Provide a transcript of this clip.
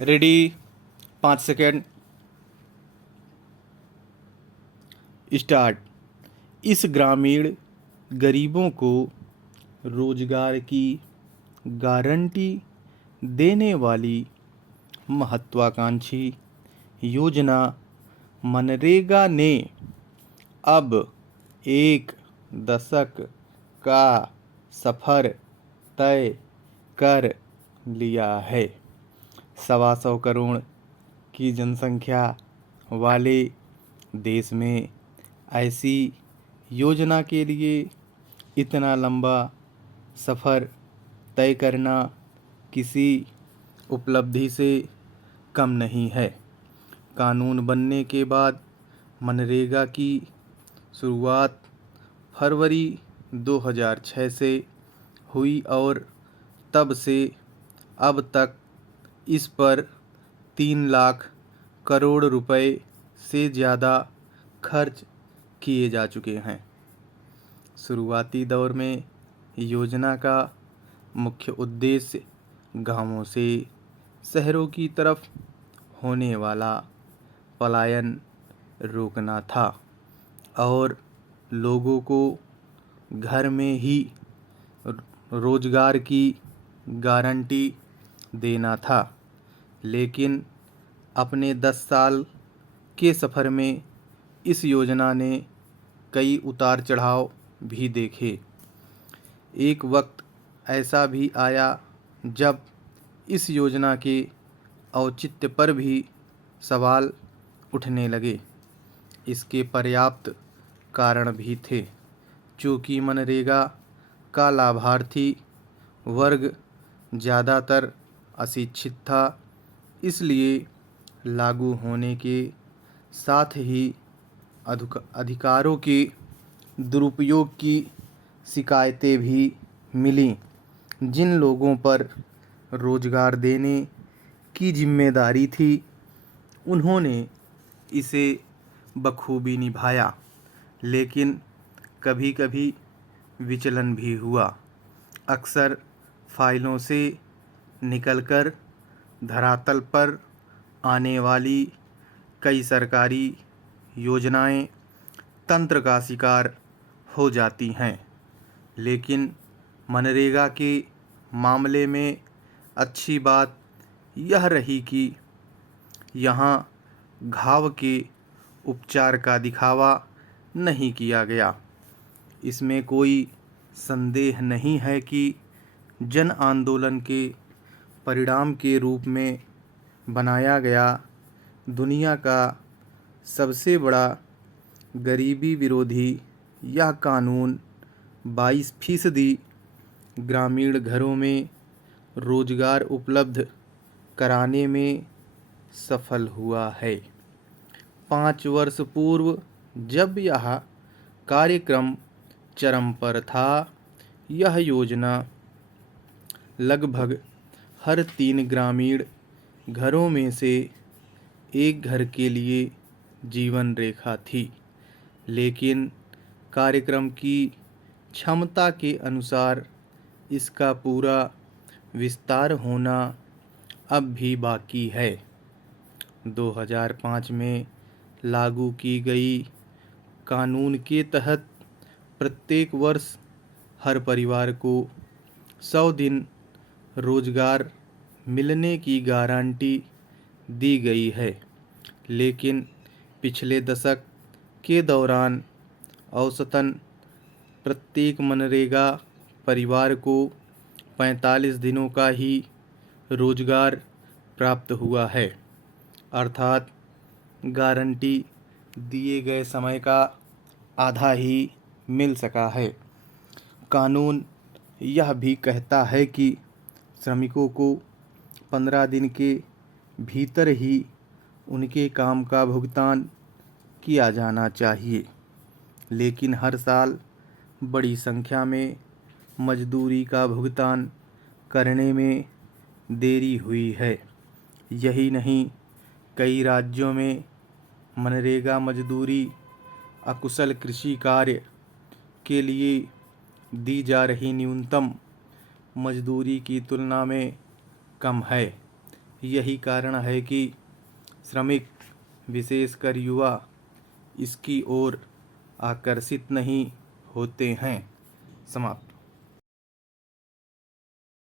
Ready 5 second start. इस ग्रामीण गरीबों को रोजगार की गारंटी देने वाली महत्वाकांक्षी योजना मनरेगा ने अब 1 दशक का सफ़र तय कर लिया है। 125 करोड़ की जनसंख्या वाले देश में ऐसी योजना के लिए इतना लंबा सफ़र तय करना किसी उपलब्धि से कम नहीं है। कानून बनने के बाद मनरेगा की शुरुआत फरवरी 2006 से हुई और तब से अब तक इस पर 3 लाख करोड़ रुपए से ज़्यादा खर्च किए जा चुके हैं। शुरुआती दौर में योजना का मुख्य उद्देश्य गांवों से शहरों की तरफ होने वाला पलायन रोकना था और लोगों को घर में ही रोजगार की गारंटी देना था। लेकिन अपने 10 साल के सफ़र में इस योजना ने कई उतार चढ़ाव भी देखे। एक वक्त ऐसा भी आया जब इस योजना के औचित्य पर भी सवाल उठने लगे। इसके पर्याप्त कारण भी थे। चूँकि मनरेगा का लाभार्थी वर्ग ज़्यादातर अशिक्षित था, इसलिए लागू होने के साथ ही अधिकारों के दुरुपयोग की शिकायतें भी मिलीं। जिन लोगों पर रोजगार देने की जिम्मेदारी थी, उन्होंने इसे बखूबी निभाया, लेकिन कभी-कभी विचलन भी हुआ। अक्सर फाइलों से निकलकर धरातल पर आने वाली कई सरकारी योजनाएं तंत्र का शिकार हो जाती हैं। लेकिन मनरेगा के मामले में अच्छी बात यह रही कि यहाँ घाव के उपचार का दिखावा नहीं किया गया। इसमें कोई संदेह नहीं है कि जन आंदोलन के परिणाम के रूप में बनाया गया दुनिया का सबसे बड़ा गरीबी विरोधी यह कानून 22% ग्रामीण घरों में रोजगार उपलब्ध कराने में सफल हुआ है। 5 वर्ष पूर्व जब यह कार्यक्रम चरम पर था, यह योजना लगभग हर 3 ग्रामीण घरों में से एक घर के लिए जीवन रेखा थी। लेकिन कार्यक्रम की क्षमता के अनुसार इसका पूरा विस्तार होना अब भी बाकी है। 2005 में लागू की गई कानून के तहत प्रत्येक वर्ष हर परिवार को 100 दिन रोजगार मिलने की गारंटी दी गई है। लेकिन पिछले दशक के दौरान औसतन प्रत्येक मनरेगा परिवार को 45 दिनों का ही रोजगार प्राप्त हुआ है, अर्थात गारंटी दिए गए समय का आधा ही मिल सका है। कानून यह भी कहता है कि श्रमिकों को 15 दिन के भीतर ही उनके काम का भुगतान किया जाना चाहिए। लेकिन हर साल बड़ी संख्या में मजदूरी का भुगतान करने में देरी हुई है। यही नहीं, कई राज्यों में मनरेगा मजदूरी अकुशल कृषि कार्य के लिए दी जा रही न्यूनतम मजदूरी की तुलना में कम है। यही कारण है कि श्रमिक, विशेषकर युवा, इसकी ओर आकर्षित नहीं होते हैं। समाप्त।